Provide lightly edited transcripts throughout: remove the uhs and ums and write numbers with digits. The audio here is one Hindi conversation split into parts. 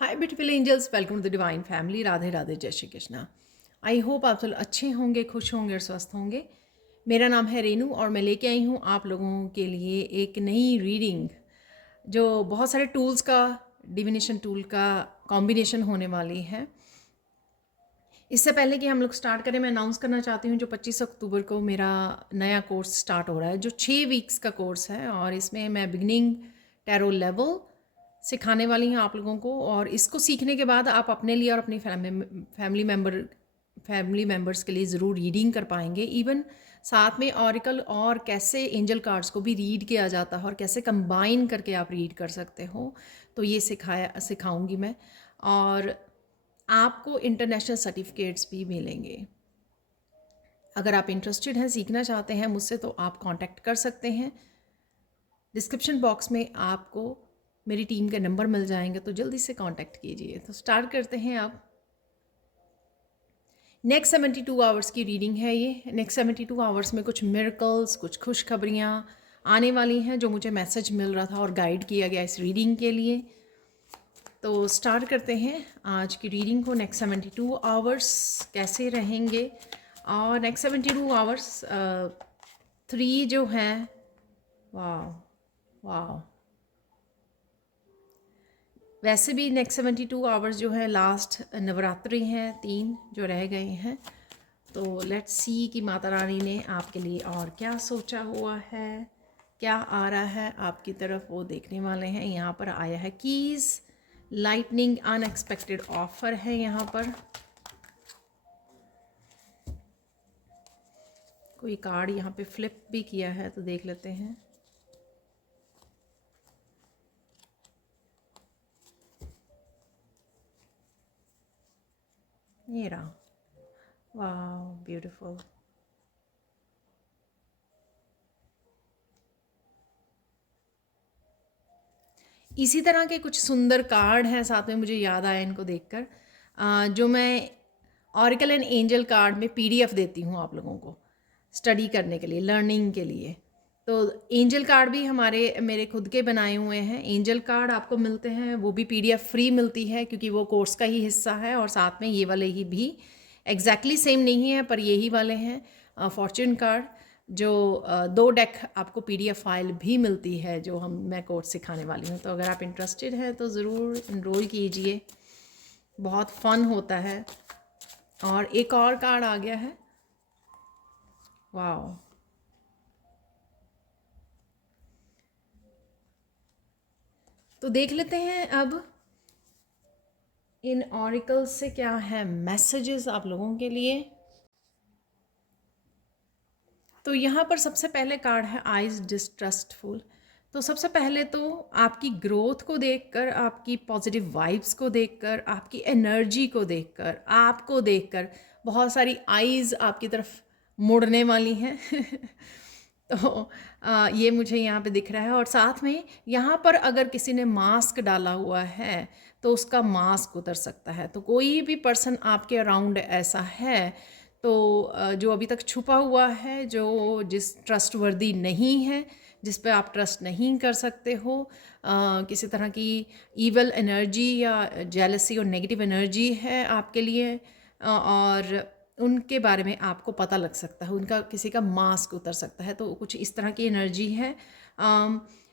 Hi beautiful angels, welcome to the divine family. Radhe Radhe, जय श्री कृष्णा। आई होप आप सब अच्छे होंगे, खुश होंगे और स्वस्थ होंगे। मेरा नाम है रेनू और मैं लेके आई हूँ आप लोगों के लिए एक नई रीडिंग जो बहुत सारे टूल्स का, डिविनेशन टूल का कॉम्बिनेशन होने वाली है। इससे पहले कि हम लोग स्टार्ट करें, मैं अनाउंस करना चाहती हूँ जो 25 अक्टूबर को मेरा नया कोर्स स्टार्ट हो रहा है, जो 6 वीक्स का कोर्स है। और इसमें मैं बिगनिंग टैरो लेवल सिखाने वाली हूँ आप लोगों को। और इसको सीखने के बाद आप अपने लिए और अपनी फैमिली मेम्बर्स के लिए ज़रूर रीडिंग कर पाएंगे। इवन साथ में ऑरिकल और कैसे एंजल कार्ड्स को भी रीड किया जाता है और कैसे कंबाइन करके आप रीड कर सकते हो, तो ये सिखाऊंगी मैं। और आपको इंटरनेशनल सर्टिफिकेट्स भी मिलेंगे। अगर आप इंटरेस्टेड हैं, सीखना चाहते हैं मुझसे, तो आप कांटेक्ट कर सकते हैं। डिस्क्रिप्शन बॉक्स में आपको मेरी टीम के नंबर मिल जाएंगे, तो जल्दी से कांटेक्ट कीजिए। तो स्टार्ट करते हैं आप। नेक्स्ट 72 आवर्स की रीडिंग है ये। नेक्स्ट 72 आवर्स में कुछ मिरेकल्स, कुछ खुशखबरियाँ आने वाली हैं जो मुझे मैसेज मिल रहा था और गाइड किया गया इस रीडिंग के लिए। तो स्टार्ट करते हैं आज की रीडिंग को। नेक्स्ट 72 आवर्स कैसे रहेंगे, और नेक्स्ट 72 आवर्स 3 जो हैं, वाह वाह। वैसे भी नेक्स्ट 72 आवर्स जो है लास्ट नवरात्रि हैं, 3 जो रह गए हैं। तो लेट्स सी कि माता रानी ने आपके लिए और क्या सोचा हुआ है, क्या आ रहा है आपकी तरफ, वो देखने वाले हैं। यहाँ पर आया है कीज़, लाइटनिंग, अनएक्सपेक्टेड ऑफर है यहाँ पर। कोई कार्ड यहाँ पे फ्लिप भी किया है, तो देख लेते हैं। ये रहा, वाह ब्यूटीफुल। इसी तरह के कुछ सुंदर कार्ड हैं साथ में, मुझे याद आया इनको देखकर, जो मैं ऑरिकल एंड एंजल कार्ड में पीडीएफ देती हूँ आप लोगों को स्टडी करने के लिए, लर्निंग के लिए। तो एंजल कार्ड भी मेरे खुद के बनाए हुए हैं। एंजल कार्ड आपको मिलते हैं, वो भी पीडीएफ फ्री मिलती है क्योंकि वो कोर्स का ही हिस्सा है। और साथ में ये वाले ही भी एग्जैक्टली सेम नहीं है, पर यही वाले हैं फॉर्च्यून कार्ड, जो 2 डेक आपको पीडीएफ फाइल भी मिलती है जो मैं कोर्स सिखाने वाली हूँ। तो अगर आप इंटरेस्टेड हैं तो ज़रूर इनरोल कीजिए, बहुत फ़न होता है। और एक और कार्ड आ गया है, वाह। तो देख लेते हैं अब इन ऑरिकल से क्या है मैसेजेस आप लोगों के लिए। तो यहाँ पर सबसे पहले कार्ड है आइज डिस्ट्रस्टफुल। तो सबसे पहले तो आपकी ग्रोथ को देखकर, आपकी पॉजिटिव वाइब्स को देखकर, आपकी एनर्जी को देखकर, आपको देखकर बहुत सारी आइज़ आपकी तरफ मुड़ने वाली हैं तो ये मुझे यहाँ पे दिख रहा है। और साथ में यहाँ पर अगर किसी ने मास्क डाला हुआ है तो उसका मास्क उतर सकता है। तो कोई भी पर्सन आपके अराउंड ऐसा है तो जो अभी तक छुपा हुआ है, जिस ट्रस्टवर्दी नहीं है, जिस पे आप ट्रस्ट नहीं कर सकते हो, किसी तरह की ईवल एनर्जी या जेलसी और नेगेटिव एनर्जी है आपके लिए, और उनके बारे में आपको पता लग सकता है, उनका किसी का मास्क उतर सकता है। तो कुछ इस तरह की एनर्जी है।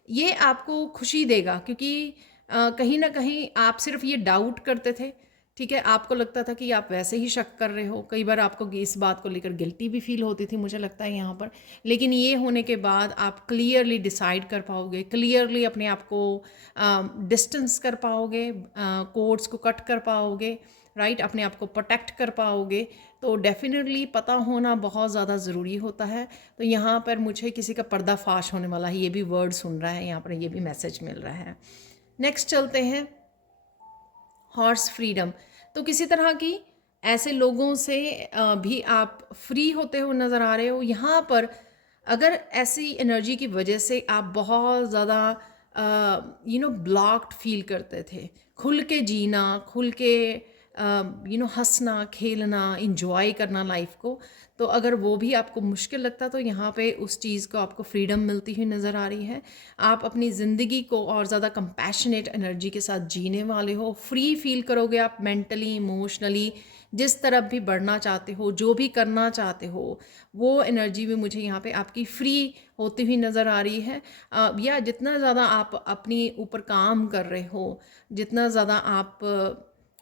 ये आपको खुशी देगा क्योंकि कहीं ना कहीं आप सिर्फ ये डाउट करते थे, ठीक है, आपको लगता था कि आप वैसे ही शक कर रहे हो। कई बार आपको इस बात को लेकर गिल्टी भी फील होती थी, मुझे लगता है यहाँ पर। लेकिन ये होने के बाद आप क्लियरली डिसाइड कर पाओगे, क्लियरली अपने आप को डिस्टेंस कर पाओगे, कोड्स को कट कर पाओगे, राइट, अपने आप को प्रोटेक्ट कर पाओगे। तो डेफिनेटली पता होना बहुत ज़्यादा ज़रूरी होता है। तो यहाँ पर मुझे किसी का पर्दाफाश होने वाला है, ये भी वर्ड सुन रहा है यहाँ पर, ये भी मैसेज मिल रहा है। नेक्स्ट चलते हैं, हॉर्स फ्रीडम। तो किसी तरह की ऐसे लोगों से भी आप फ्री होते हो नज़र आ रहे हो यहाँ पर। अगर ऐसी एनर्जी की वजह से आप बहुत ज़्यादा ब्लॉक्ड फील करते थे, खुल के जीना, खुल के हंसना खेलना इंजॉय करना लाइफ को, तो अगर वो भी आपको मुश्किल लगता तो यहाँ पे उस चीज़ को आपको फ्रीडम मिलती हुई नज़र आ रही है। आप अपनी ज़िंदगी को और ज़्यादा कंपैशनेट एनर्जी के साथ जीने वाले हो, फ्री फील करोगे आप मेंटली इमोशनली, जिस तरफ भी बढ़ना चाहते हो, जो भी करना चाहते हो, वो एनर्जी भी मुझे यहाँ पे आपकी फ्री होती हुई नज़र आ रही है। या जितना ज़्यादा आप अपनी ऊपर काम कर रहे हो, जितना ज़्यादा आप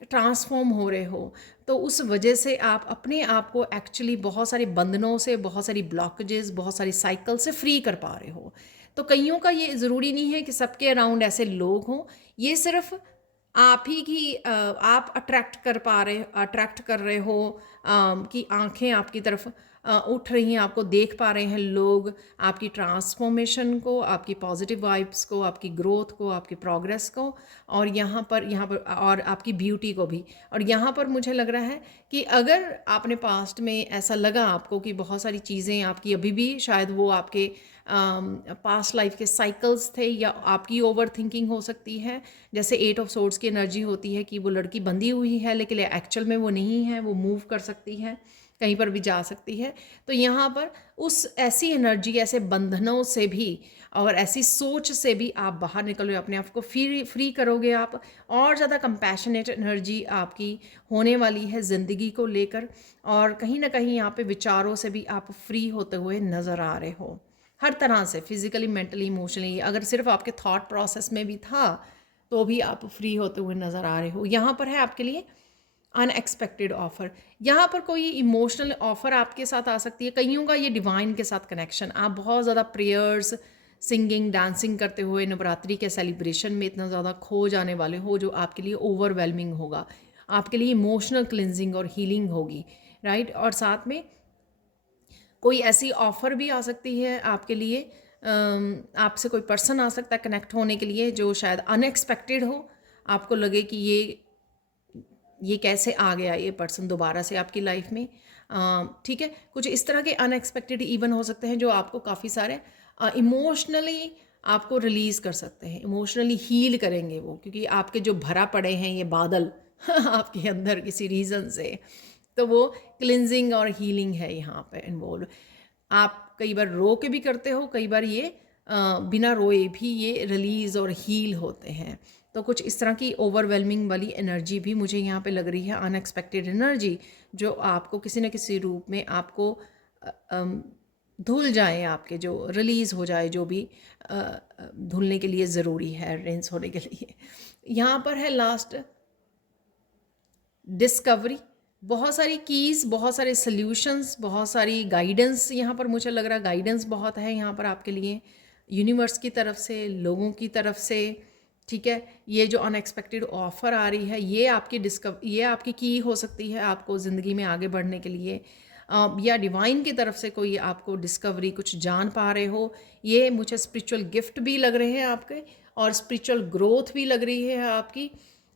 ट्रांसफॉर्म हो रहे हो, तो उस वजह से आप अपने आप को एक्चुअली बहुत सारे बंधनों से, बहुत सारी ब्लॉकेजेस, बहुत सारी साइकिल से फ्री कर पा रहे हो। तो कईयों का ये ज़रूरी नहीं है कि सबके अराउंड ऐसे लोग हों, ये सिर्फ आप ही की आप अट्रैक्ट कर रहे हो, कि आंखें आपकी तरफ उठ रही हैं, आपको देख पा रहे हैं लोग, आपकी ट्रांसफॉर्मेशन को, आपकी पॉजिटिव वाइब्स को, आपकी ग्रोथ को, आपकी प्रोग्रेस को, और यहाँ पर और आपकी ब्यूटी को भी। और यहाँ पर मुझे लग रहा है कि अगर आपने पास्ट में ऐसा लगा आपको कि बहुत सारी चीज़ें आपकी अभी भी शायद वो आपके पास्ट लाइफ के साइकिल्स थे, या आपकी ओवर थिंकिंग हो सकती है, जैसे 8 ऑफ सोर्ड्स की एनर्जी होती है कि वो लड़की बंधी हुई है लेकिन एक्चुअल में वो नहीं है, वो मूव कर सकती है, कहीं पर भी जा सकती है। तो यहाँ पर उस ऐसी एनर्जी, ऐसे बंधनों से भी और ऐसी सोच से भी आप बाहर निकलोगे, अपने आप को फ्री करोगे आप, और ज़्यादा कंपैशनेट एनर्जी आपकी होने वाली है ज़िंदगी को लेकर, और कहीं ना कहीं यहाँ पे विचारों से भी आप फ्री होते हुए नज़र आ रहे हो, हर तरह से, फिजिकली मेंटली इमोशनली। अगर सिर्फ आपके थॉट प्रोसेस में भी था तो भी आप फ्री होते हुए नज़र आ रहे हो। यहाँ पर है आपके लिए अनएक्सपेक्टेड ऑफ़र। यहाँ पर कोई इमोशनल ऑफ़र आपके साथ आ सकती है, कईयों का ये डिवाइन के साथ कनेक्शन, आप बहुत ज़्यादा प्रेयर्स, सिंगिंग, डांसिंग करते हुए नवरात्रि के सेलिब्रेशन में इतना ज़्यादा खो जाने वाले हो, जो आपके लिए ओवरवेलमिंग होगा, आपके लिए इमोशनल क्लिनजिंग और हीलिंग होगी, राइट। और साथ में कोई ऐसी ऑफ़र भी आ सकती है आपके लिए, आपसे कोई पर्सन आ सकता है कनेक्ट होने के लिए जो शायद अनएक्सपेक्टेड हो, आपको लगे कि ये कैसे आ गया ये पर्सन दोबारा से आपकी लाइफ में, ठीक है। कुछ इस तरह के अनएक्सपेक्टेड इवन हो सकते हैं जो आपको काफ़ी सारे इमोशनली आपको रिलीज़ कर सकते हैं, इमोशनली हील करेंगे वो, क्योंकि आपके जो भरा पड़े हैं ये बादल आपके अंदर किसी रीज़न से, तो वो क्लिनजिंग और हीलिंग है यहाँ पे इन्वॉल्व। आप कई बार रो के भी करते हो, कई बार ये बिना रोए भी ये रिलीज़ और हील होते हैं। तो कुछ इस तरह की ओवरवेलमिंग वाली एनर्जी भी मुझे यहाँ पे लग रही है, अनएक्सपेक्टेड एनर्जी, जो आपको किसी न किसी रूप में आपको धुल जाए, आपके जो रिलीज़ हो जाए, जो भी धुलने के लिए ज़रूरी है, रिंस होने के लिए। यहाँ पर है लास्ट डिस्कवरी, बहुत सारी कीज़, बहुत सारे सल्यूशंस, बहुत सारी गाइडेंस। यहाँ पर मुझे लग रहा है गाइडेंस बहुत है यहाँ पर आपके लिए, यूनिवर्स की तरफ से, लोगों की तरफ से, ठीक है। ये जो अनएक्सपेक्टेड ऑफ़र आ रही है, ये आपकी की हो सकती है आपको ज़िंदगी में आगे बढ़ने के लिए, या डिवाइन की तरफ से कोई आपको डिस्कवरी, कुछ जान पा रहे हो। ये मुझे स्पिरिचुअल गिफ्ट भी लग रहे हैं आपके, और स्पिरिचुअल ग्रोथ भी लग रही है आपकी,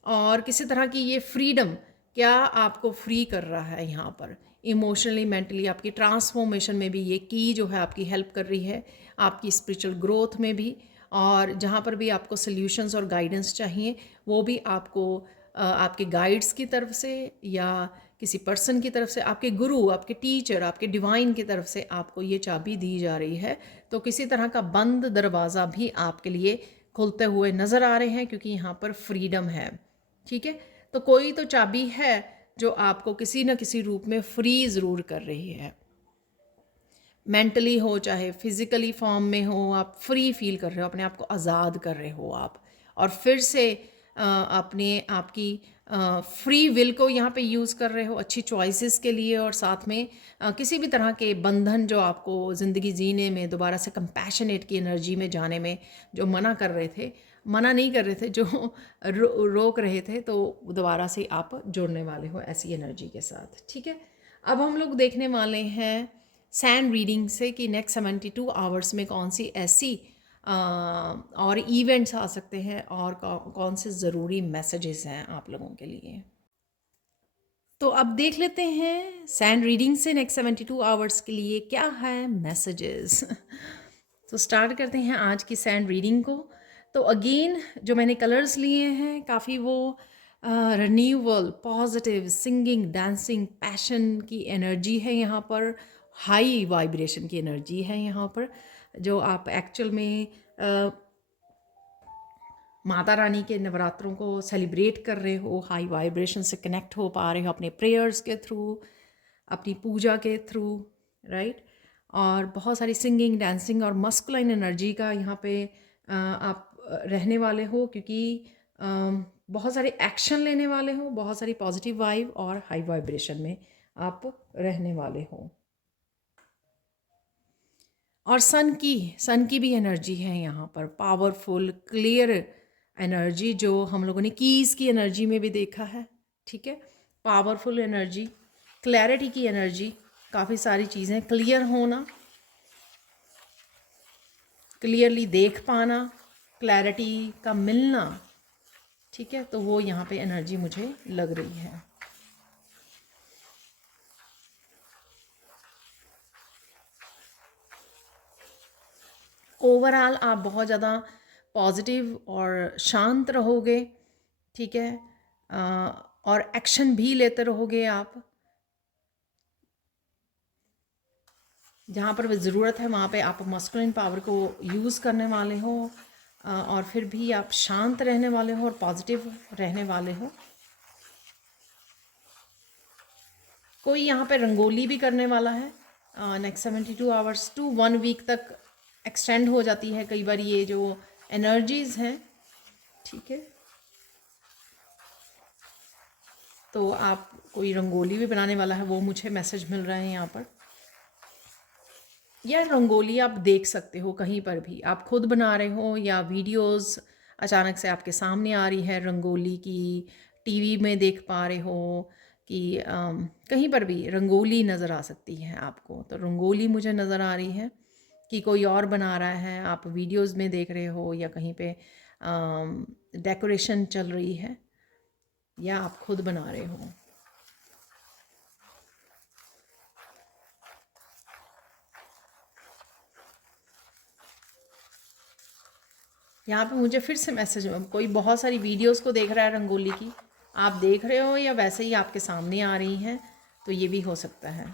और किसी तरह की ये फ्रीडम क्या आपको फ्री कर रहा है यहाँ पर, इमोशनली मेंटली आपकी ट्रांसफॉर्मेशन में भी ये की जो है आपकी हेल्प कर रही है, आपकी स्पिरिचुअल ग्रोथ में भी, और जहाँ पर भी आपको सल्यूशंस और गाइडेंस चाहिए वो भी आपको आपके गाइड्स की तरफ से, या किसी पर्सन की तरफ से, आपके गुरु, आपके टीचर, आपके डिवाइन की तरफ से आपको ये चाबी दी जा रही है। तो किसी तरह का बंद दरवाज़ा भी आपके लिए खुलते हुए नज़र आ रहे हैं, क्योंकि यहाँ पर फ्रीडम है, ठीक है। तो कोई तो चाबी है जो आपको किसी न किसी रूप में फ्री ज़रूर कर रही है, मेंटली हो चाहे फिज़िकली फॉर्म में हो, आप फ्री फील कर रहे हो, अपने आप को आज़ाद कर रहे हो आप, और फिर से अपने आपकी फ्री विल को यहाँ पे यूज़ कर रहे हो अच्छी चॉइसेस के लिए, और साथ में किसी भी तरह के बंधन जो आपको ज़िंदगी जीने में दोबारा से कंपैशनेट की एनर्जी में जाने में जो मना नहीं कर रहे थे, जो रोक रहे थे, तो दोबारा से आप जुड़ने वाले हो ऐसी एनर्जी के साथ, ठीक है। अब हम लोग देखने वाले हैं सैंड रीडिंग से कि नेक्स्ट 72 आवर्स में कौन सी ऐसी और इवेंट्स आ सकते हैं, और कौन से ज़रूरी मैसेजेस हैं आप लोगों के लिए। तो अब देख लेते हैं सैंड रीडिंग से नेक्स्ट 72 आवर्स के लिए क्या है मैसेजेस। तो स्टार्ट करते हैं आज की सैंड रीडिंग को। तो अगेन जो मैंने कलर्स लिए हैं, काफ़ी वो renewal, positive, singing, dancing, passion की एनर्जी है यहाँ पर, हाई वाइब्रेशन की एनर्जी है यहाँ पर, जो आप एक्चुअल में माता रानी के नवरात्रों को सेलिब्रेट कर रहे हो, हाई वाइब्रेशन से कनेक्ट हो पा रहे हो अपने प्रेयर्स के थ्रू, अपनी पूजा के थ्रू, राइट। और बहुत सारी सिंगिंग, डांसिंग और मस्कुलाइन एनर्जी का यहाँ पे आप रहने वाले हो, क्योंकि बहुत सारे एक्शन लेने वाले हो, बहुत सारी पॉजिटिव वाइब और हाई वाइब्रेशन में आप रहने वाले हो। और सन की भी एनर्जी है यहाँ पर, पावरफुल क्लियर एनर्जी, जो हम लोगों ने कीज़ की एनर्जी में भी देखा है, ठीक है। पावरफुल एनर्जी, क्लैरिटी की एनर्जी, काफ़ी सारी चीज़ें क्लियर होना, क्लियरली देख पाना, क्लैरिटी का मिलना, ठीक है। तो वो यहाँ पे एनर्जी मुझे लग रही है। ओवरऑल आप बहुत ज़्यादा पॉजिटिव और शांत रहोगे, ठीक है। और एक्शन भी लेते रहोगे आप, जहाँ पर ज़रूरत है वहाँ पे आप मस्कुलिन पावर को यूज़ करने वाले हो, और फिर भी आप शांत रहने वाले हो और पॉजिटिव रहने वाले हो। कोई यहाँ पे रंगोली भी करने वाला है। नेक्स्ट 72 आवर्स टू 1 वीक तक एक्सटेंड हो जाती है कई बार ये जो एनर्जीज़ हैं, ठीक है। तो आप कोई रंगोली भी बनाने वाला है, वो मुझे मैसेज मिल रहा है यहाँ पर। या रंगोली आप देख सकते हो कहीं पर भी, आप खुद बना रहे हो या वीडियोस अचानक से आपके सामने आ रही है रंगोली की, टीवी में देख पा रहे हो कि कहीं पर भी रंगोली नज़र आ सकती है आपको। तो रंगोली मुझे नज़र आ रही है कि कोई और बना रहा है, आप वीडियोस में देख रहे हो या कहीं पे डेकोरेशन चल रही है, या आप खुद बना रहे हो। यहाँ पे मुझे फिर से मैसेज, कोई बहुत सारी वीडियोस को देख रहा है रंगोली की, आप देख रहे हो या वैसे ही आपके सामने आ रही हैं, तो ये भी हो सकता है।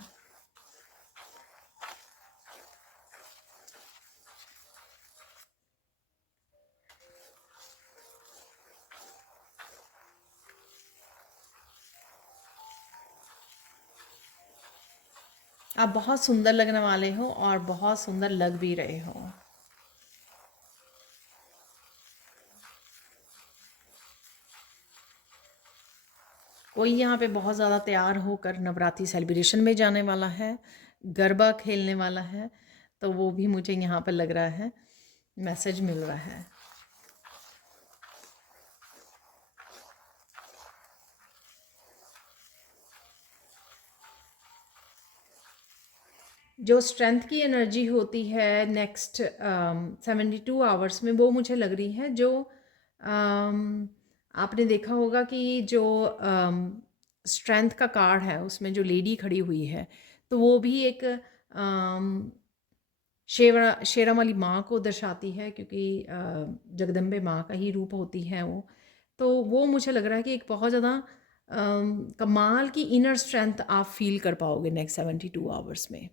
आप बहुत सुंदर लगने वाले हो और बहुत सुंदर लग भी रहे हो। कोई यहाँ पे बहुत ज़्यादा तैयार होकर नवरात्रि सेलिब्रेशन में जाने वाला है, गरबा खेलने वाला है, तो वो भी मुझे यहाँ पर लग रहा है, मैसेज मिल रहा है। जो स्ट्रेंथ की एनर्जी होती है नेक्स्ट 72 आवर्स में, वो मुझे लग रही है, जो आपने देखा होगा कि जो स्ट्रेंथ का कार्ड है उसमें जो लेडी खड़ी हुई है, तो वो भी एक शेरा वाली माँ को दर्शाती है, क्योंकि जगदम्बे माँ का ही रूप होती है वो। तो वो मुझे लग रहा है कि एक बहुत ज़्यादा कमाल की इनर स्ट्रेंथ आप फील कर पाओगे नेक्स्ट 72 आवर्स में।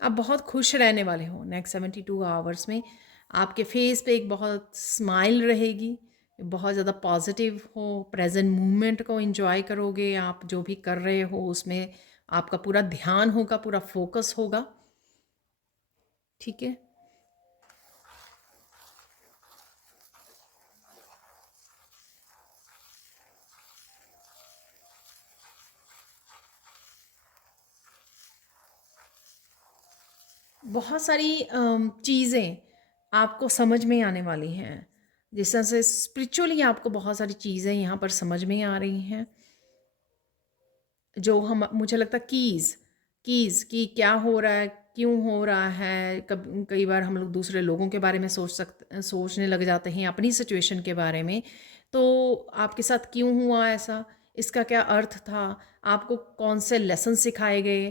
आप बहुत खुश रहने वाले हो नेक्स्ट 72 आवर्स में, आपके फेस पे एक बहुत स्माइल रहेगी, बहुत ज़्यादा पॉजिटिव हो, प्रेजेंट मोमेंट को एंजॉय करोगे, आप जो भी कर रहे हो उसमें आपका पूरा ध्यान होगा, पूरा फोकस होगा, ठीक है। बहुत सारी चीज़ें आपको समझ में आने वाली हैं, जिस तरह से स्पिरिचुअली आपको बहुत सारी चीज़ें यहाँ पर समझ में आ रही हैं, जो हम मुझे लगता है कीज़ की क्या हो रहा है, क्यों हो रहा है। कई बार हम लोग दूसरे लोगों के बारे में सोचने लग जाते हैं, अपनी सिचुएशन के बारे में। तो आपके साथ क्यों हुआ ऐसा, इसका क्या अर्थ था, आपको कौन से लेसन सिखाए गए,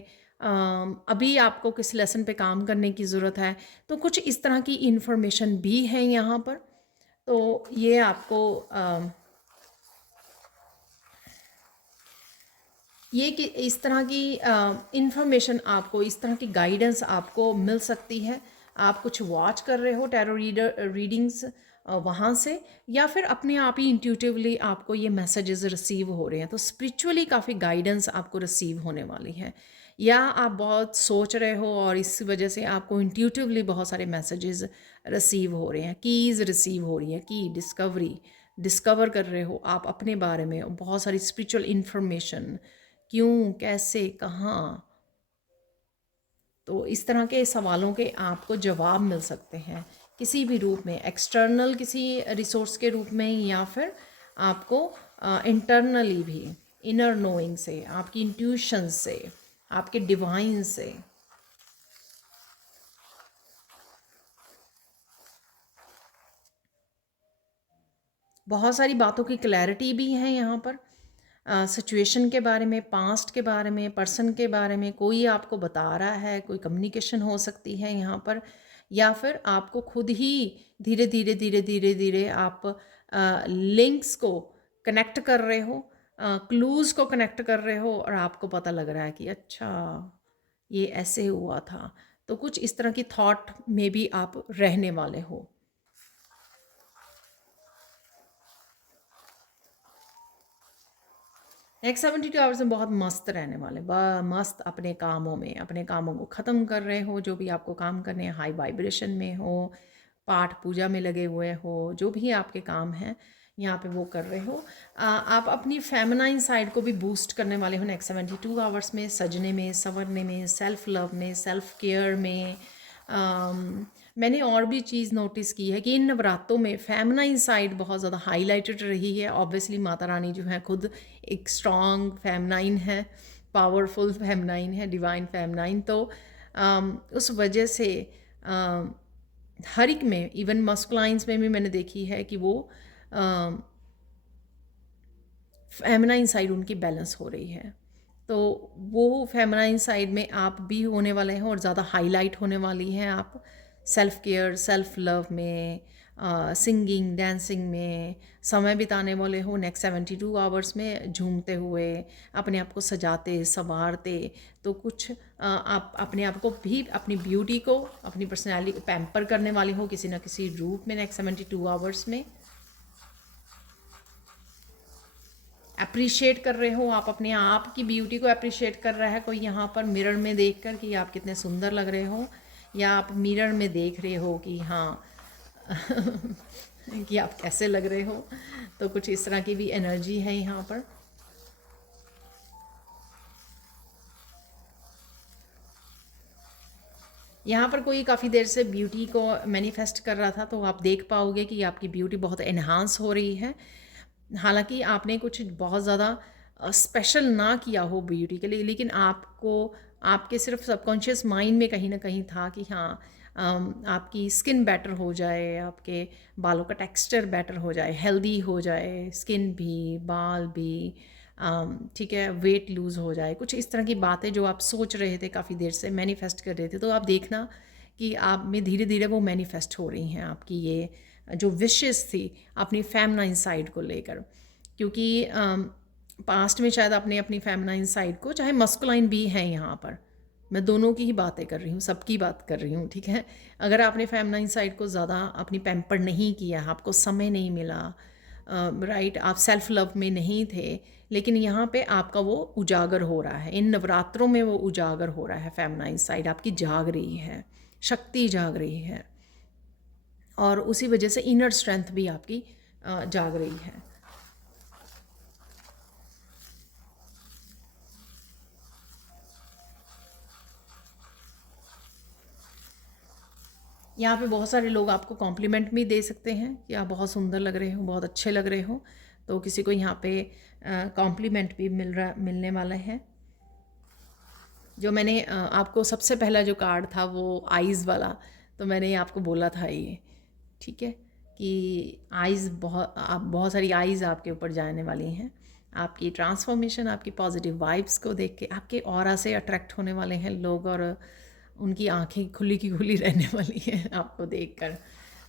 अभी आपको किस लेसन पे काम करने की ज़रूरत है। तो कुछ इस तरह की इन्फॉर्मेशन भी है यहाँ पर। तो ये आपको ये कि इस तरह की इंफॉर्मेशन आपको, इस तरह की गाइडेंस आपको मिल सकती है। आप कुछ वॉच कर रहे हो टैरो रीडिंग्स वहाँ से, या फिर अपने आप ही इंट्यूटिवली आपको ये मैसेजेस रिसीव हो रहे हैं। तो स्पिरिचुअली काफ़ी गाइडेंस आपको रिसीव होने वाली है, या आप बहुत सोच रहे हो और इस वजह से आपको इंट्यूटिवली बहुत सारे मैसेजेस रिसीव हो रहे हैं, कीज़ रिसीव हो रही हैं, की डिस्कवर कर रहे हो आप अपने बारे में बहुत सारी स्पिरिचुअल इंफॉर्मेशन, क्यों, कैसे, कहाँ। तो इस तरह के सवालों के आपको जवाब मिल सकते हैं किसी भी रूप में, एक्सटर्नल किसी रिसोर्स के रूप में, या फिर आपको इंटरनली भी, इनर नोइंग से, आपकी इंट्यूशन से, आपके डिवाइन से। बहुत सारी बातों की क्लैरिटी भी है यहाँ पर, सिचुएशन के बारे में, पास्ट के बारे में, पर्सन के बारे में कोई आपको बता रहा है, कोई कम्युनिकेशन हो सकती है यहाँ पर, या फिर आपको खुद ही धीरे धीरे धीरे धीरे धीरे आप लिंक्स को कनेक्ट कर रहे हो, क्लूज़ को कनेक्ट कर रहे हो, और आपको पता लग रहा है कि अच्छा ये ऐसे हुआ था। तो कुछ इस तरह की थॉट में भी आप रहने वाले हो। नेक्स्ट 72 आवर्स में बहुत मस्त रहने वाले, मस्त अपने कामों को ख़त्म कर रहे हो, जो भी आपको काम करने हैं, हाई वाइब्रेशन में हो, पाठ पूजा में लगे हुए हो, जो भी आपके काम हैं यहाँ पे वो कर रहे हो। आप अपनी फेमिनाइन साइड को भी बूस्ट करने वाले हो नेक्स्ट 72 आवर्स में, सजने में, संवरने में, सेल्फ लव में, सेल्फ केयर में। मैंने और भी चीज़ नोटिस की है कि इन नवरात्रों में फेमिनाइन साइड बहुत ज़्यादा हाईलाइटेड रही है। ऑब्वियसली माता रानी जो है खुद एक स्ट्रॉन्ग फेमिनाइन है, पावरफुल फेमिनाइन है, डिवाइन फेमिनाइन। तो उस वजह से हर एक में, इवन मस्कुलाइंस में भी मैंने देखी है कि वो फेमिनाइन साइड उनकी बैलेंस हो रही है। तो वो फेमिनाइन साइड में आप भी होने वाले हैं और ज़्यादा हाईलाइट होने वाली हैं आप, सेल्फ केयर, सेल्फ लव में, सिंगिंग, डांसिंग में समय बिताने वाले हो नेक्स्ट 72 आवर्स में, झूमते हुए, अपने आप को सजाते संवारते। तो कुछ आप अपने आप को भी, अपनी ब्यूटी को, अपनी पर्सनैलिटी को पैम्पर करने वाले हो किसी न किसी रूप में नेक्स्ट 72 आवर्स में। अप्रिशिएट कर रहे हो आप, अपने आप की ब्यूटी को अप्रिशिएट कर रहा है कोई यहाँ पर मिरर में देखकर कि आप कितने सुंदर लग रहे हो, या आप मिरर में देख रहे हो कि हाँ कि आप कैसे लग रहे हो। तो कुछ इस तरह की भी एनर्जी है यहाँ पर। यहाँ पर कोई काफ़ी देर से ब्यूटी को मैनिफेस्ट कर रहा था, तो आप देख पाओगे कि आपकी ब्यूटी बहुत एनहांस हो रही है। हालांकि आपने कुछ बहुत ज़्यादा स्पेशल ना किया हो ब्यूटी के लिए, लेकिन आपको, आपके सिर्फ सबकॉन्शियस माइंड में कहीं ना कहीं था कि हाँ आपकी स्किन बेटर हो जाए, आपके बालों का टेक्सचर बेटर हो जाए, हेल्दी हो जाए स्किन भी, बाल भी, ठीक है, वेट लूज़ हो जाए। कुछ इस तरह की बातें जो आप सोच रहे थे काफ़ी देर से, मैनिफेस्ट कर रहे थे, तो आप देखना कि आप में धीरे धीरे वो मैनिफेस्ट हो रही हैं आपकी ये जो विशेस थी अपनी फेमिनाइन साइड को लेकर। क्योंकि पास्ट में शायद आपने अपनी फेमिनाइन साइड को, चाहे मस्कुलाइन भी हैं यहाँ पर, मैं दोनों की ही बातें कर रही हूँ, सबकी बात कर रही हूँ, ठीक है। अगर आपने फेमिनाइन साइड को ज़्यादा अपनी पैम्पर नहीं किया, आपको समय नहीं मिला, राइट, आप सेल्फ लव में नहीं थे, लेकिन यहाँ पे आपका वो उजागर हो रहा है, इन नवरात्रों में वो उजागर हो रहा है, फेमिनाइन साइड आपकी जाग रही है, शक्ति जाग रही है, और उसी वजह से इनर स्ट्रेंथ भी आपकी जाग रही है। यहाँ पे बहुत सारे लोग आपको कॉम्प्लीमेंट भी दे सकते हैं कि आप बहुत सुंदर लग रहे हो, बहुत अच्छे लग रहे हो। तो किसी को यहाँ पे कॉम्प्लीमेंट भी मिलने वाला है। जो मैंने आपको सबसे पहला जो कार्ड था वो आइज़ वाला, तो मैंने आपको बोला था ये, ठीक है, कि आइज़ बहुत सारी आइज़ आपके ऊपर जाने वाली हैं। आपकी ट्रांसफॉर्मेशन, आपकी पॉजिटिव वाइब्स को देख के आपके ऑरा से अट्रैक्ट होने वाले हैं लोग, और उनकी आंखें खुली की खुली रहने वाली हैं आपको देखकर।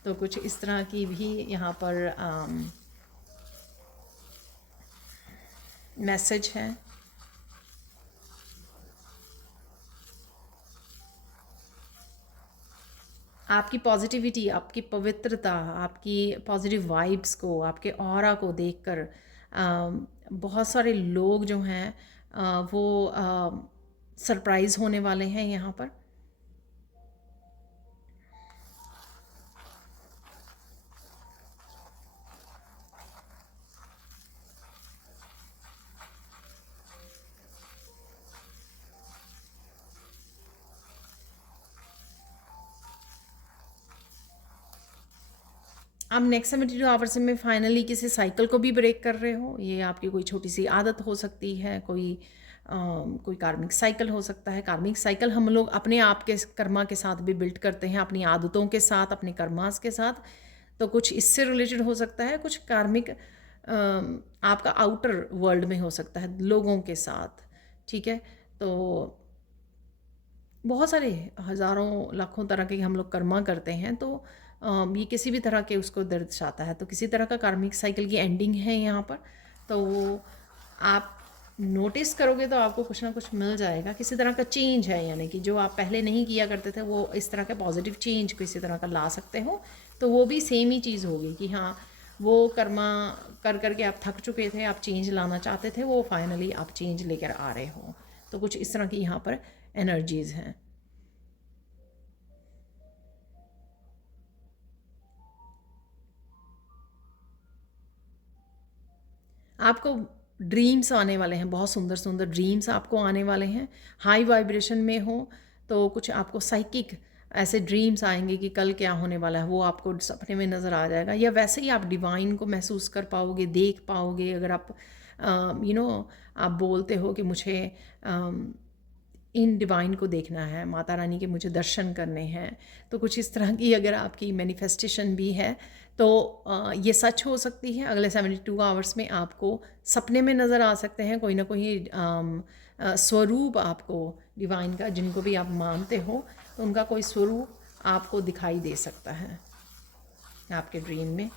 तो कुछ इस तरह की भी यहाँ पर मैसेज है। आपकी पॉजिटिविटी, आपकी पवित्रता, आपकी पॉजिटिव वाइब्स को, आपके ऑरा को देखकर बहुत सारे लोग जो हैं वो सरप्राइज़ होने वाले हैं यहाँ पर। आप नेक्स्ट 72 आवर्स में फाइनली किसी साइकिल को भी ब्रेक कर रहे हो। ये आपकी कोई छोटी सी आदत हो सकती है, कोई कार्मिक साइकिल हो सकता है। कार्मिक साइकिल हम लोग अपने आप के कर्मा के साथ भी बिल्ड करते हैं, अपनी आदतों के साथ, अपने कर्मास के साथ। तो कुछ इससे रिलेटेड हो सकता है, कुछ कार्मिक आपका आउटर वर्ल्ड में हो सकता है लोगों के साथ, ठीक है। तो बहुत सारे हज़ारों लाखों तरह के हम लोग कर्मा करते हैं, तो ये किसी भी तरह के उसको दर्शाता है। तो किसी तरह का कार्मिक साइकिल की एंडिंग है यहाँ पर। तो आप नोटिस करोगे तो आपको कुछ ना कुछ मिल जाएगा, किसी तरह का चेंज है, यानी कि जो आप पहले नहीं किया करते थे वो इस तरह का पॉजिटिव चेंज किसी तरह का ला सकते हो। तो वो भी सेम ही चीज़ होगी कि हाँ, वो कर्मा कर करके आप थक चुके थे, आप चेंज लाना चाहते थे, वो फाइनली आप चेंज लेकर आ रहे हो। तो कुछ इस तरह की यहाँ पर एनर्जीज़ हैं। आपको ड्रीम्स आने वाले हैं, बहुत सुंदर सुंदर ड्रीम्स आपको आने वाले हैं। हाई वाइब्रेशन में हो तो कुछ आपको साइकिक ऐसे ड्रीम्स आएंगे कि कल क्या होने वाला है, वो आपको सपने में नज़र आ जाएगा। या वैसे ही आप डिवाइन को महसूस कर पाओगे, देख पाओगे। अगर आप आप बोलते हो कि मुझे इन डिवाइन को देखना है, माता रानी के मुझे दर्शन करने हैं, तो कुछ इस तरह की अगर आपकी मैनिफेस्टेशन भी है तो ये सच हो सकती है। अगले 72 आवर्स में आपको सपने में नज़र आ सकते हैं कोई ना कोई स्वरूप आपको डिवाइन का, जिनको भी आप मानते हो तो उनका कोई स्वरूप आपको दिखाई दे सकता है आपके ड्रीम में।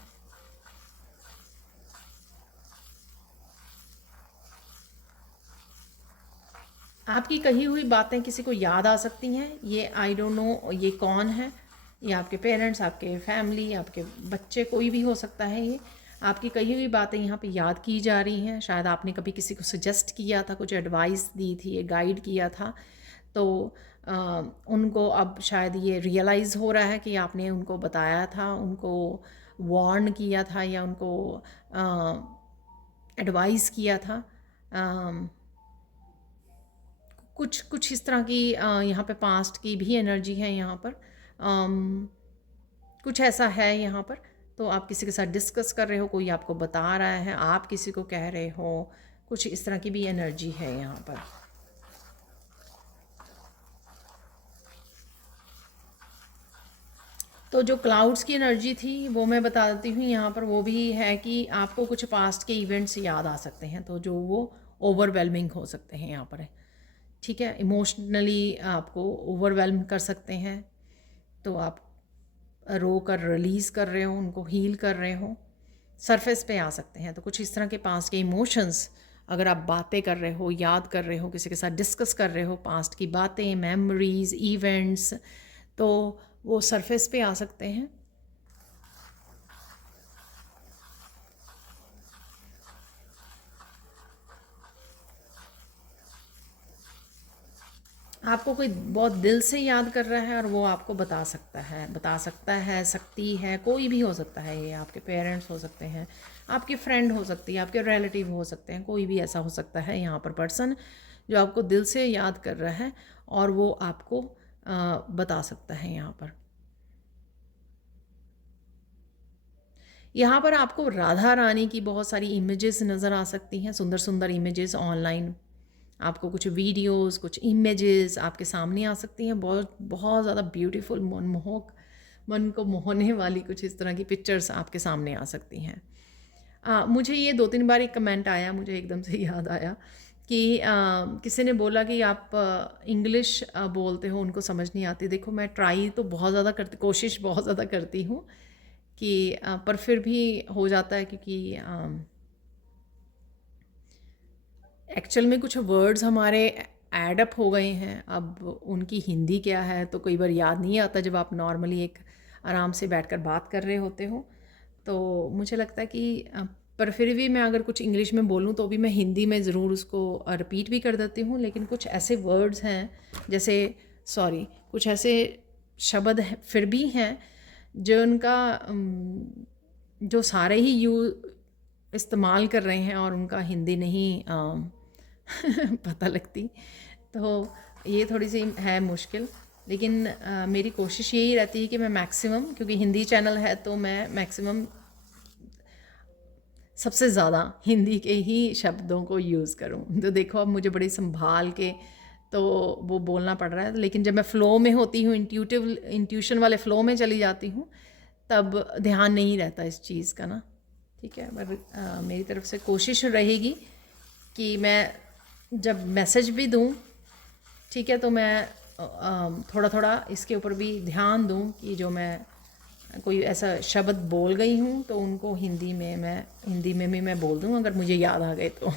आपकी कही हुई बातें किसी को याद आ सकती हैं। ये आई डोंट नो ये कौन है, ये आपके पेरेंट्स, आपके फैमिली, आपके बच्चे, कोई भी हो सकता है। ये आपकी कही हुई बातें यहाँ पे याद की जा रही हैं। शायद आपने कभी किसी को सजेस्ट किया था, कुछ एडवाइस दी थी, गाइड किया था, तो उनको अब शायद ये रियलाइज़ हो रहा है कि आपने उनको बताया था, उनको वार्न किया था, या उनको एडवाइस किया था। कुछ कुछ इस तरह की यहाँ पे पास्ट की भी एनर्जी है यहाँ पर। कुछ ऐसा है यहाँ पर। तो आप किसी के साथ डिस्कस कर रहे हो, कोई आपको बता रहा है, आप किसी को कह रहे हो, कुछ इस तरह की भी एनर्जी है यहाँ पर। तो जो क्लाउड्स की एनर्जी थी वो मैं बता देती हूँ यहाँ पर। वो भी है कि आपको कुछ पास्ट के इवेंट्स याद आ सकते हैं, तो जो वो ओवरवेलमिंग हो सकते हैं यहाँ पर, ठीक है। इमोशनली आपको ओवरवेलम कर सकते हैं, तो आप रो कर रिलीज़ कर रहे हो, उनको हील कर रहे हो, सरफेस पे आ सकते हैं। तो कुछ इस तरह के पास्ट के इमोशंस अगर आप बातें कर रहे हो, याद कर रहे हो, किसी के साथ डिस्कस कर रहे हो पास्ट की बातें, मेमोरीज, इवेंट्स, तो वो सरफेस पे आ सकते हैं। आपको कोई बहुत दिल से याद कर रहा है और वो आपको बता सकता है शक्ति है, कोई भी हो सकता है। ये आपके पेरेंट्स हो सकते हैं, आपके फ्रेंड हो सकती है, आपके रिलेटिव हो सकते हैं, कोई भी ऐसा हो सकता है यहाँ पर पर्सन जो आपको दिल से याद कर रहा है और वो आपको बता सकता है यहाँ पर। यहाँ पर आपको राधा रानी की बहुत सारी इमेजेस नज़र आ सकती हैं, सुंदर सुंदर इमेजेस ऑनलाइन आपको कुछ वीडियोस, कुछ इमेजेस आपके सामने आ सकती हैं, बहुत बहुत ज़्यादा ब्यूटीफुल, मनमोहक, मन को मोहने वाली कुछ इस तरह की पिक्चर्स आपके सामने आ सकती हैं। मुझे ये 2-3 बार एक कमेंट आया, मुझे एकदम से याद आया कि किसी ने बोला कि आप इंग्लिश बोलते हो, उनको समझ नहीं आती। देखो, मैं ट्राई तो बहुत ज़्यादा करती, कोशिश बहुत ज़्यादा करती हूँ कि पर फिर भी हो जाता है, क्योंकि एक्चुअल में कुछ वर्ड्स हमारे ऐड अप हो गए हैं। अब उनकी हिंदी क्या है तो कई बार याद नहीं आता जब आप नॉर्मली एक आराम से बैठकर बात कर रहे होते हो। तो मुझे लगता है कि पर फिर भी मैं अगर कुछ इंग्लिश में बोलूँ तो भी मैं हिंदी में ज़रूर उसको रिपीट भी कर देती हूँ। लेकिन कुछ ऐसे वर्ड्स हैं, जैसे कुछ ऐसे शब्द फिर भी हैं जो उनका जो सारे ही इस्तेमाल कर रहे हैं और उनका हिंदी नहीं पता लगती। तो ये थोड़ी सी है मुश्किल। लेकिन मेरी कोशिश यही रहती है कि मैं मैक्सिमम, क्योंकि हिंदी चैनल है तो मैं मैक्सिमम सबसे ज़्यादा हिंदी के ही शब्दों को यूज़ करूं। तो देखो, अब मुझे बड़ी संभाल के तो वो बोलना पड़ रहा है, लेकिन जब मैं फ़्लो में होती हूँ, इंट्यूशन वाले फ़्लो में चली जाती हूँ, तब ध्यान नहीं रहता इस चीज़ का ना। ठीक है, पर मेरी तरफ से कोशिश रहेगी कि मैं जब मैसेज भी दूँ, ठीक है, तो मैं थोड़ा थोड़ा इसके ऊपर भी ध्यान दूँ कि जो मैं कोई ऐसा शब्द बोल गई हूँ तो उनको हिंदी में भी मैं बोल दूँ, अगर मुझे याद आ गए तो।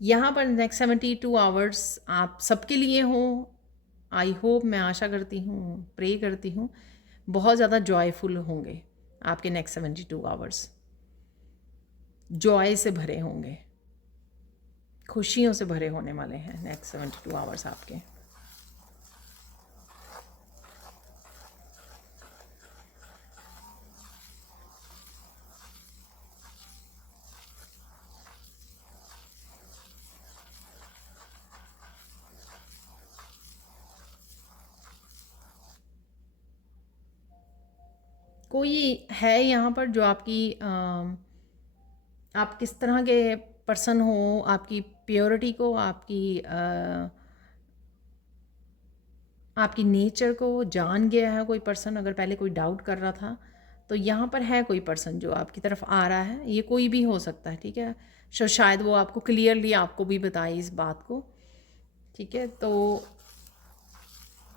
यहाँ पर नेक्स्ट 72 आवर्स आप सबके लिए हो। आई होप, मैं आशा करती हूँ, प्रे करती हूँ, बहुत ज़्यादा जॉयफुल होंगे आपके नेक्स्ट 72 आवर्स। जॉय से भरे होंगे, खुशियों से भरे होने वाले हैं नेक्स्ट 72 आवर्स आपके। कोई है यहाँ पर जो आप किस तरह के पर्सन हो, आपकी प्योरिटी को, आपकी नेचर को जान गया है कोई पर्सन। अगर पहले कोई डाउट कर रहा था तो यहाँ पर है कोई पर्सन जो आपकी तरफ आ रहा है। ये कोई भी हो सकता है, ठीक है। शायद वो आपको क्लियरली आपको भी बताए इस बात को, ठीक है। तो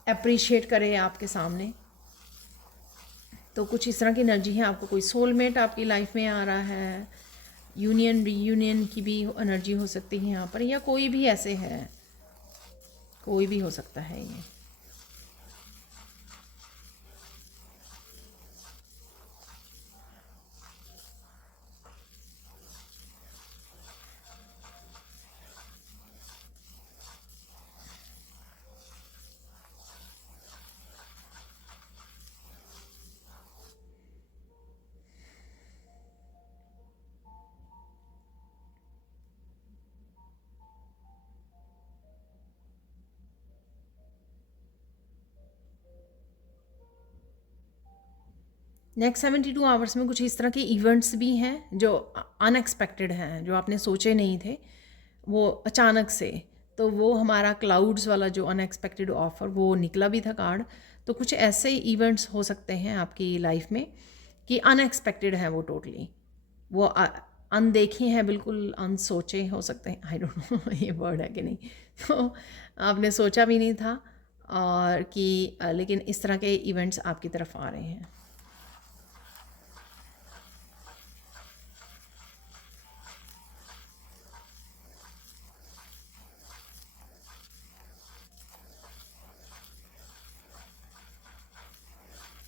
अप्रिशिएट करें आपके सामने। तो कुछ इस तरह की एनर्जी है, आपको कोई सोलमेट आपकी लाइफ में आ रहा है, यूनियन रीयूनियन की भी एनर्जी हो सकती है यहाँ पर, या कोई भी ऐसे है, कोई भी हो सकता है ये। नेक्स्ट 72 आवर्स में कुछ इस तरह के इवेंट्स भी हैं जो अनएक्सपेक्टेड हैं, जो आपने सोचे नहीं थे, वो अचानक से। तो वो हमारा क्लाउड्स वाला जो अनएक्सपेक्टेड ऑफर वो निकला भी था कार्ड। तो कुछ ऐसे इवेंट्स हो सकते हैं आपकी लाइफ में कि अनएक्सपेक्टेड हैं वो, टोटली वो अनदेखे हैं, बिल्कुल अनसोचे हो सकते हैं। आई डोंट नो ये वर्ड है कि नहीं। तो आपने सोचा भी नहीं था, और कि लेकिन इस तरह के इवेंट्स आपकी तरफ आ रहे हैं।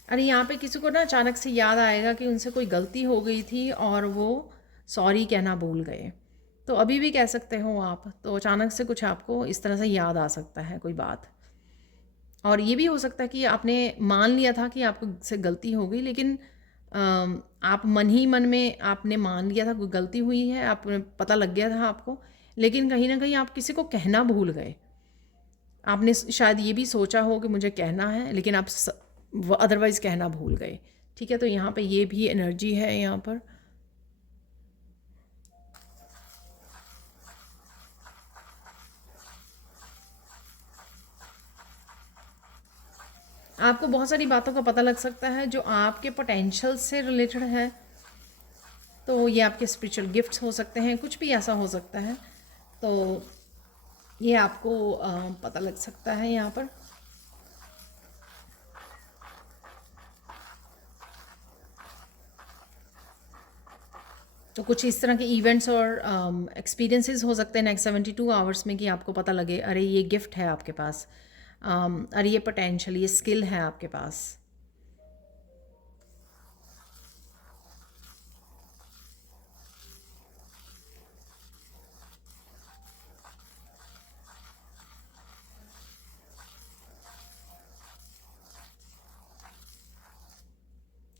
अरे यहाँ पे किसी को ना अचानक से याद आएगा कि उनसे कोई गलती हो गई थी और वो सॉरी कहना भूल गए। तो अभी भी कह सकते हो आप। तो अचानक से कुछ आपको इस तरह से याद आ सकता है कोई बात। और ये भी हो सकता है कि आपने मान लिया था कि आपको से गलती हो गई, लेकिन आप मन ही मन में आपने मान लिया था कोई गलती हुई है, आप पता लग गया था आपको, लेकिन कहीं ना कहीं आप किसी को कहना भूल गए। आपने शायद ये भी सोचा हो कि मुझे कहना है, लेकिन आप अदरवाइज़ कहना भूल गए। ठीक है, तो यहाँ पे ये भी एनर्जी है। यहाँ पर आपको बहुत सारी बातों का पता लग सकता है जो आपके पोटेंशियल से रिलेटेड है। तो ये आपके स्पिरिचुअल गिफ्ट्स हो सकते हैं, कुछ भी ऐसा हो सकता है। तो ये आपको पता लग सकता है यहाँ पर। तो कुछ इस तरह के इवेंट्स और एक्सपीरियंसेस हो सकते हैं नेक्स्ट 72 आवर्स में कि आपको पता लगे अरे ये गिफ्ट है आपके पास, अरे ये पोटेंशियल, ये स्किल है आपके पास।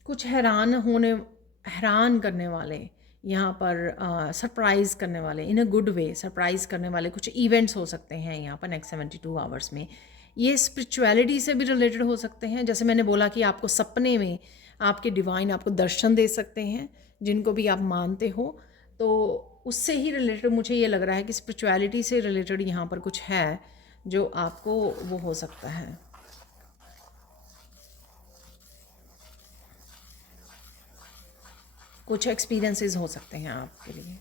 कुछ हैरान करने वाले यहाँ पर, सरप्राइज़ करने वाले, इन अ गुड वे सरप्राइज़ करने वाले कुछ इवेंट्स हो सकते हैं यहाँ पर नेक्स्ट 72 आवर्स में। ये स्पिरिचुअलिटी से भी रिलेटेड हो सकते हैं। जैसे मैंने बोला कि आपको सपने में आपके डिवाइन आपको दर्शन दे सकते हैं, जिनको भी आप मानते हो। तो उससे ही रिलेटेड मुझे ये लग रहा है कि स्पिरिचुअलिटी से रिलेटेड यहाँ पर कुछ है जो आपको वो हो सकता है। कुछ एक्सपीरियंसेस हो सकते हैं आपके लिए।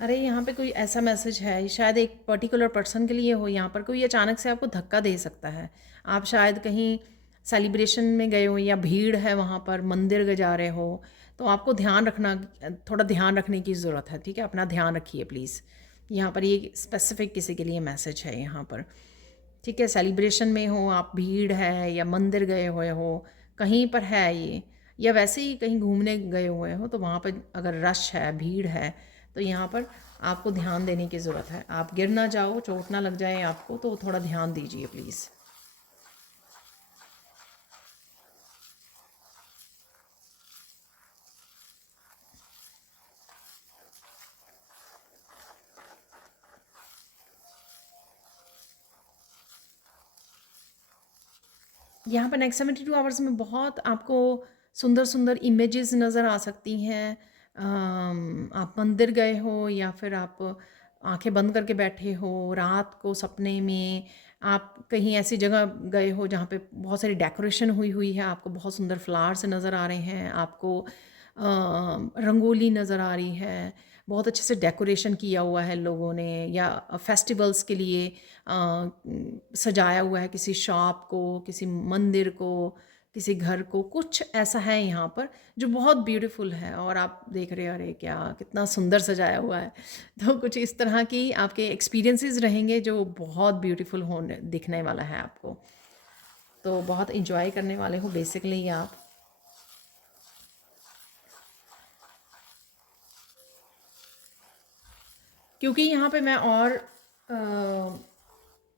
अरे यहाँ पे कोई ऐसा मैसेज है, शायद एक पर्टिकुलर पर्सन के लिए हो। यहाँ पर कोई अचानक से आपको धक्का दे सकता है। आप शायद कहीं सेलिब्रेशन में गए हो या भीड़ है वहाँ पर, मंदिर जा रहे हो, तो आपको ध्यान रखना, थोड़ा ध्यान रखने की ज़रूरत है। ठीक है, अपना ध्यान रखिए प्लीज़। यहाँ पर ये स्पेसिफिक किसी के लिए मैसेज है यहाँ पर। ठीक है, सेलिब्रेशन में हो आप, भीड़ है या मंदिर गए हुए हो, कहीं पर है ये, या वैसे ही कहीं घूमने गए हुए हो, तो वहाँ पर अगर रश है, भीड़ है, तो यहाँ पर आपको ध्यान देने की ज़रूरत है। आप गिर ना जाओ, चोट ना लग जाए आपको, तो थोड़ा ध्यान दीजिए प्लीज़। यहाँ पर नेक्स्ट 72 आवर्स में बहुत आपको सुंदर सुंदर इमेजेस नज़र आ सकती हैं। आप मंदिर गए हो या फिर आप आंखें बंद करके बैठे हो, रात को सपने में आप कहीं ऐसी जगह गए हो जहाँ पे बहुत सारी डेकोरेशन हुई हुई है, आपको बहुत सुंदर फ्लावर्स नज़र आ रहे हैं, आपको रंगोली नज़र आ रही है, बहुत अच्छे से डेकोरेशन किया हुआ है लोगों ने, या फेस्टिवल्स के लिए सजाया हुआ है किसी शॉप को, किसी मंदिर को, किसी घर को। कुछ ऐसा है यहाँ पर जो बहुत ब्यूटीफुल है और आप देख रहे हो अरे क्या कितना सुंदर सजाया हुआ है। तो कुछ इस तरह की आपके एक्सपीरियंसेस रहेंगे जो बहुत ब्यूटीफुल होने दिखने वाला है आपको। तो बहुत इंजॉय करने वाले हो बेसिकली आप। क्योंकि यहाँ पे मैं और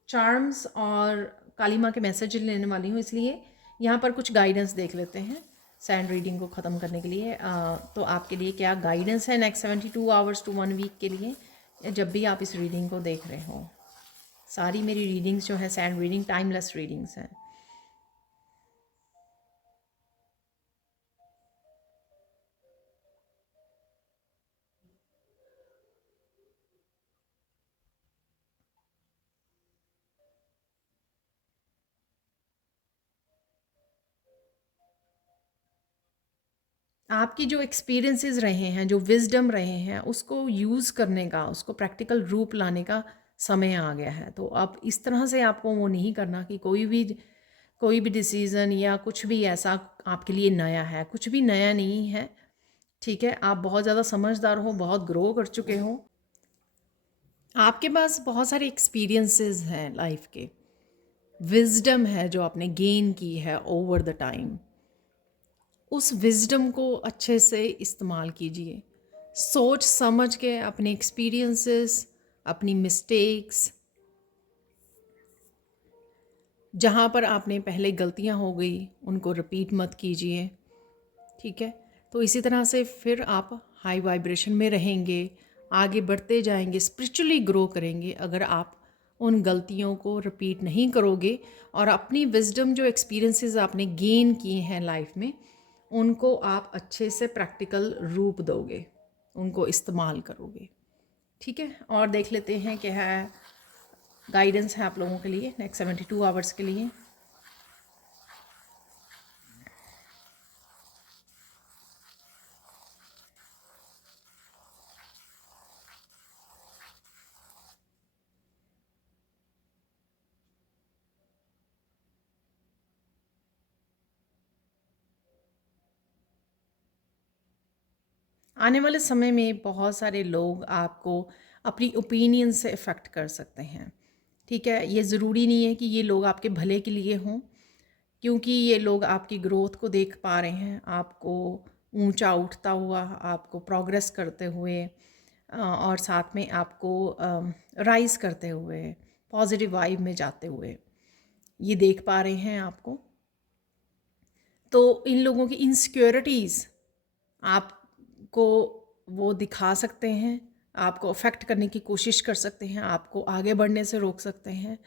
चार्म्स और काली माँ के मैसेज लेने वाली हूँ, इसलिए यहाँ पर कुछ गाइडेंस देख लेते हैं सैंड रीडिंग को ख़त्म करने के लिए। तो आपके लिए क्या गाइडेंस है नेक्स्ट 72 आवर्स टू 1 वीक के लिए, जब भी आप इस रीडिंग को देख रहे हो। सारी मेरी रीडिंग्स जो है सैंड रीडिंग टाइमलेस रीडिंग्स हैं। आपकी जो एक्सपीरियंसेस रहे हैं, जो विज़डम रहे हैं, उसको यूज़ करने का, उसको प्रैक्टिकल रूप लाने का समय आ गया है। तो अब इस तरह से आपको वो नहीं करना कि कोई भी डिसीज़न या कुछ भी ऐसा आपके लिए नया है। कुछ भी नया नहीं है, ठीक है? आप बहुत ज़्यादा समझदार हो, बहुत ग्रो कर चुके हो। आपके पास बहुत सारे एक्सपीरियंसेस हैं लाइफ के, विज़डम है जो आपने गेन की है ओवर द टाइम। उस विज़डम को अच्छे से इस्तेमाल कीजिए। सोच समझ के अपने एक्सपीरियंसेस अपनी मिस्टेक्स, जहाँ पर आपने पहले गलतियाँ हो गई उनको रिपीट मत कीजिए, ठीक है। तो इसी तरह से फिर आप हाई वाइब्रेशन में रहेंगे, आगे बढ़ते जाएंगे, स्पिरिचुअली ग्रो करेंगे अगर आप उन गलतियों को रिपीट नहीं करोगे और अपनी विजडम जो एक्सपीरियंसेस आपने गेन किए हैं लाइफ में उनको आप अच्छे से प्रैक्टिकल रूप दोगे, उनको इस्तेमाल करोगे, ठीक है। और देख लेते हैं क्या है गाइडेंस है आप लोगों के लिए नेक्स्ट 72 आवर्स के लिए। आने वाले समय में बहुत सारे लोग आपको अपनी ओपिनियन से इफ़ेक्ट कर सकते हैं, ठीक है। ये ज़रूरी नहीं है कि ये लोग आपके भले के लिए हों, क्योंकि ये लोग आपकी ग्रोथ को देख पा रहे हैं, आपको ऊंचा उठता हुआ, आपको प्रोग्रेस करते हुए और साथ में आपको राइज़ करते हुए, पॉजिटिव वाइब में जाते हुए ये देख पा रहे हैं आपको। तो इन लोगों की इनसिक्योरिटीज़ आपको वो दिखा सकते हैं, आपको अफेक्ट करने की कोशिश कर सकते हैं, आपको आगे बढ़ने से रोक सकते हैं,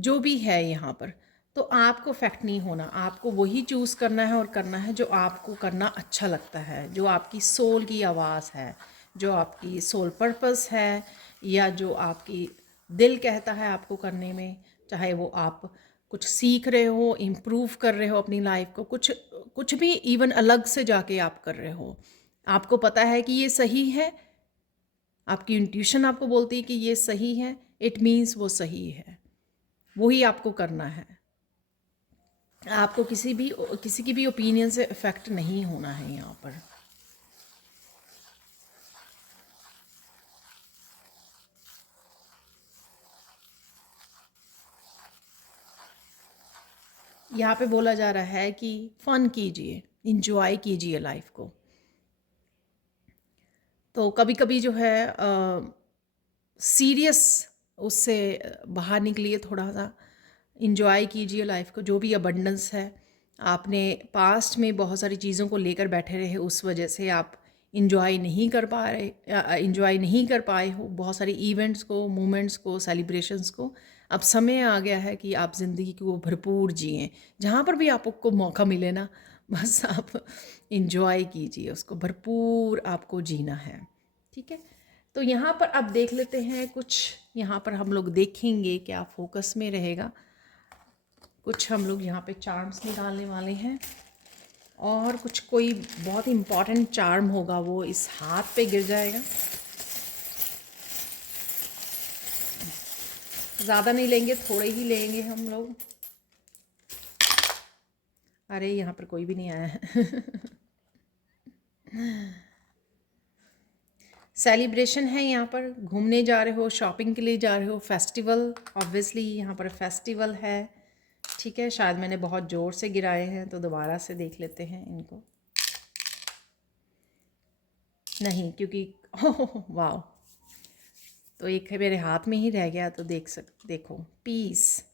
जो भी है यहाँ पर। तो आपको अफेक्ट नहीं होना, आपको वही चूज़ करना है और करना है जो आपको करना अच्छा लगता है, जो आपकी सोल की आवाज़ है, जो आपकी सोल पर्पस है, या जो आपकी दिल कहता है आपको करने में। चाहे वो आप कुछ सीख रहे हो, इम्प्रूव कर रहे हो अपनी लाइफ को, कुछ कुछ भी इवन अलग से जाके आप कर रहे हो, आपको पता है कि ये सही है, आपकी इंट्यूशन आपको बोलती है कि ये सही है, इट मीन्स वो सही है, वही आपको करना है। आपको किसी की भी ओपिनियन से इफ़ेक्ट नहीं होना है यहाँ पर। यहाँ पे बोला जा रहा है कि फ़न कीजिए, इंजॉय कीजिए लाइफ को। तो कभी कभी जो है सीरियस उससे बाहर निकलिए, थोड़ा सा इंजॉय कीजिए लाइफ को। जो भी अबंडेंस है, आपने पास्ट में बहुत सारी चीज़ों को लेकर बैठे रहे, उस वजह से आप इंजॉय नहीं कर पा रहे, इंजॉय नहीं कर पाए हो बहुत सारी इवेंट्स को, मोमेंट्स को, सेलिब्रेशंस को। अब समय आ गया है कि आप ज़िंदगी को भरपूर जिएं, जहाँ पर भी आपको मौका मिले ना, बस आप इंजॉय कीजिए उसको, भरपूर आपको जीना है, ठीक है। तो यहाँ पर अब देख लेते हैं कुछ, यहाँ पर हम लोग देखेंगे क्या फोकस में रहेगा। कुछ हम लोग यहाँ पे चार्म्स निकालने वाले हैं और कुछ कोई बहुत इम्पॉर्टेंट चार्म होगा वो इस हाथ पे गिर जाएगा। ज़्यादा नहीं लेंगे, थोड़े ही लेंगे हम लोग। अरे यहाँ पर कोई भी नहीं आया है। सेलिब्रेशन है, यहाँ पर घूमने जा रहे हो, शॉपिंग के लिए जा रहे हो, फेस्टिवल, ऑब्वियसली यहाँ पर फेस्टिवल है, ठीक है। शायद मैंने बहुत ज़ोर से गिराए हैं, तो दोबारा से देख लेते हैं इनको। नहीं, क्योंकि वाह, तो एक है मेरे हाथ में ही रह गया। तो देखो, पीस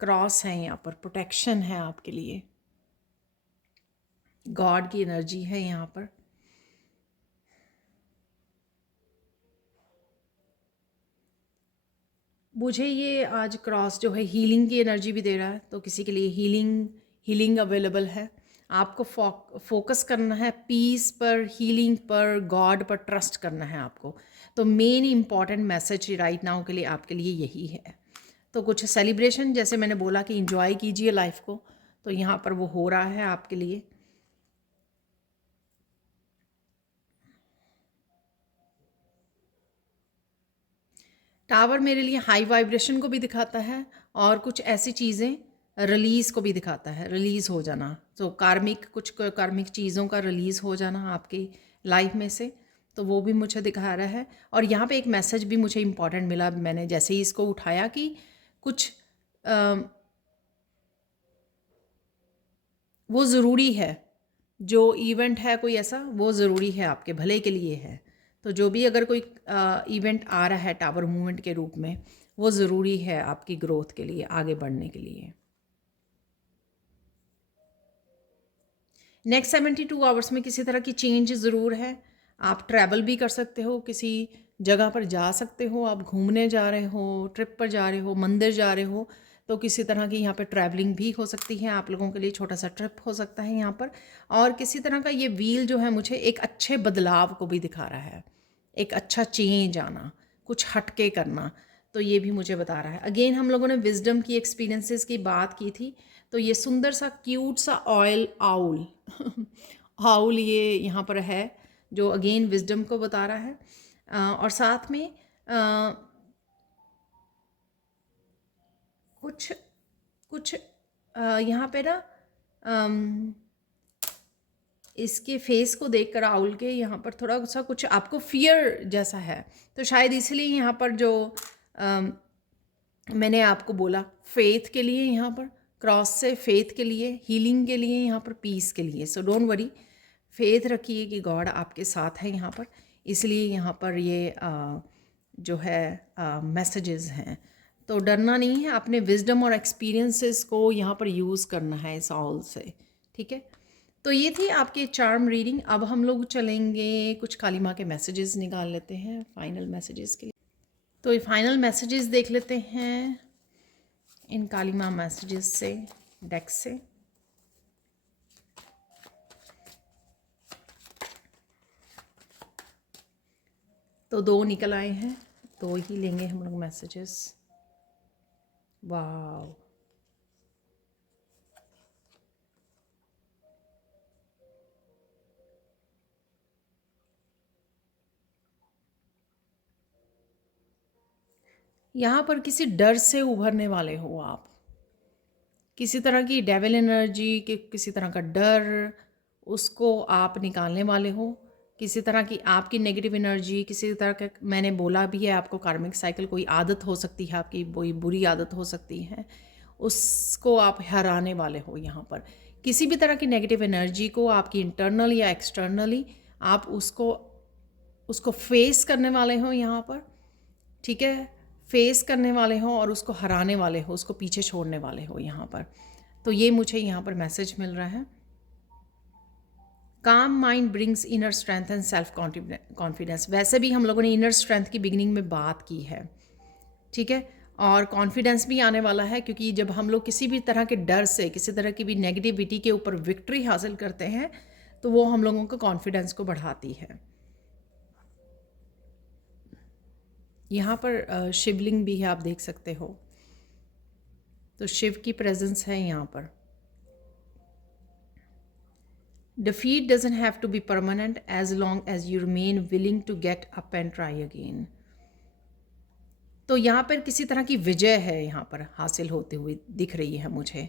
क्रॉस है यहाँ पर, प्रोटेक्शन है आपके लिए, गॉड की एनर्जी है यहाँ पर। मुझे ये आज क्रॉस जो है हीलिंग की एनर्जी भी दे रहा है, तो किसी के लिए हीलिंग अवेलेबल है। आपको फोकस करना है पीस पर, हीलिंग पर, गॉड पर ट्रस्ट करना है आपको। तो main important message right now के लिए आपके लिए यही है। तो कुछ सेलिब्रेशन, जैसे मैंने बोला कि इंजॉय कीजिए लाइफ को, तो यहाँ पर वो हो रहा है आपके लिए। टावर मेरे लिए हाई वाइब्रेशन को भी दिखाता है और कुछ ऐसी चीज़ें रिलीज़ को भी दिखाता है, रिलीज़ हो जाना। तो कुछ कार्मिक चीज़ों का रिलीज़ हो जाना आपकी लाइफ में से, तो वो भी मुझे दिखा रहा है। और यहाँ पे एक मैसेज भी मुझे इम्पॉर्टेंट मिला, मैंने जैसे ही इसको उठाया, कि कुछ वो ज़रूरी है, जो इवेंट है कोई ऐसा, वो ज़रूरी है, आपके भले के लिए है। तो जो भी अगर कोई इवेंट आ रहा है टावर मूवमेंट के रूप में, वो ज़रूरी है आपकी ग्रोथ के लिए, आगे बढ़ने के लिए। नेक्स्ट 72 आवर्स में किसी तरह की चेंज ज़रूर है। आप ट्रैवल भी कर सकते हो, किसी जगह पर जा सकते हो, आप घूमने जा रहे हो, ट्रिप पर जा रहे हो, मंदिर जा रहे हो, तो किसी तरह की यहाँ पे ट्रैवलिंग भी हो सकती है। आप लोगों के लिए छोटा सा ट्रिप हो सकता है यहाँ पर। और किसी तरह का ये व्हील जो है मुझे एक अच्छे बदलाव को भी दिखा रहा है, एक अच्छा चेंज आना, कुछ हटके करना, तो ये भी मुझे बता रहा है। अगेन हम लोगों ने विजडम की एक्सपीरियंसेस की बात की थी, तो ये सुंदर सा क्यूट सा ऑयल आउल आउल ये यहाँ पर है, जो अगेन विजडम को बता रहा है। और साथ में कुछ कुछ यहाँ पे ना इसके फेस को देखकर आउल के यहाँ पर थोड़ा सा कुछ आपको फियर जैसा है, तो शायद इसलिए यहाँ पर जो मैंने आपको बोला फेथ के लिए, यहाँ पर क्रॉस से फेथ के लिए, हीलिंग के लिए, यहाँ पर पीस के लिए। सो डोंट वरी, फेथ रखिए कि गॉड आपके साथ है यहाँ पर। इसलिए यहाँ पर ये जो है मैसेजेस हैं, तो डरना नहीं है, अपने विजडम और एक्सपीरियंसेस को यहाँ पर यूज़ करना है इस ऑल से, ठीक है। तो ये थी आपकी चार्म रीडिंग। अब हम लोग चलेंगे कुछ काली माँ के मैसेजेस निकाल लेते हैं फाइनल मैसेजेस के लिए। तो ये फाइनल मैसेजेस देख लेते हैं इन काली माँ मैसेजेस से, डेक से। तो 2 निकल आए हैं, 2 ही लेंगे हम लोग मैसेजेस। वाव, यहाँ पर किसी डर से उभरने वाले हो आप, किसी तरह की डेविल एनर्जी के, किसी तरह का डर, उसको आप निकालने वाले हो। किसी तरह की आपकी नेगेटिव एनर्जी, किसी तरह का, मैंने बोला भी है आपको कार्मिक साइकिल, कोई आदत हो सकती है आपकी, कोई बुरी आदत हो सकती है, उसको आप हराने वाले हो। यहाँ पर किसी भी तरह की नेगेटिव एनर्जी को आपकी इंटरनल या एक्सटर्नली आप उसको फेस करने वाले हो यहाँ पर, ठीक है, फेस करने वाले हो और उसको हराने वाले हो, उसको पीछे छोड़ने वाले हो यहाँ पर। तो ये मुझे यहाँ पर मैसेज मिल रहा है। काम mind brings inner strength and self confidence. वैसे भी हम लोगों ने इनर स्ट्रेंथ की बिगिनिंग में बात की है, ठीक है, और कॉन्फिडेंस भी आने वाला है, क्योंकि जब हम लोग किसी भी तरह के डर से, किसी तरह की भी नेगेटिविटी के ऊपर विक्ट्री हासिल करते हैं, तो वो हम लोगों का कॉन्फिडेंस को बढ़ाती है। यहाँ पर शिवलिंग भी है, आप देख सकते हो, तो शिव की प्रेजेंस है यहाँ पर। Defeat doesn't have to be permanent as long as you remain willing to get up and try again. तो यहाँ पर किसी तरह की विजय है यहाँ पर हासिल होते हुए दिख रही है मुझे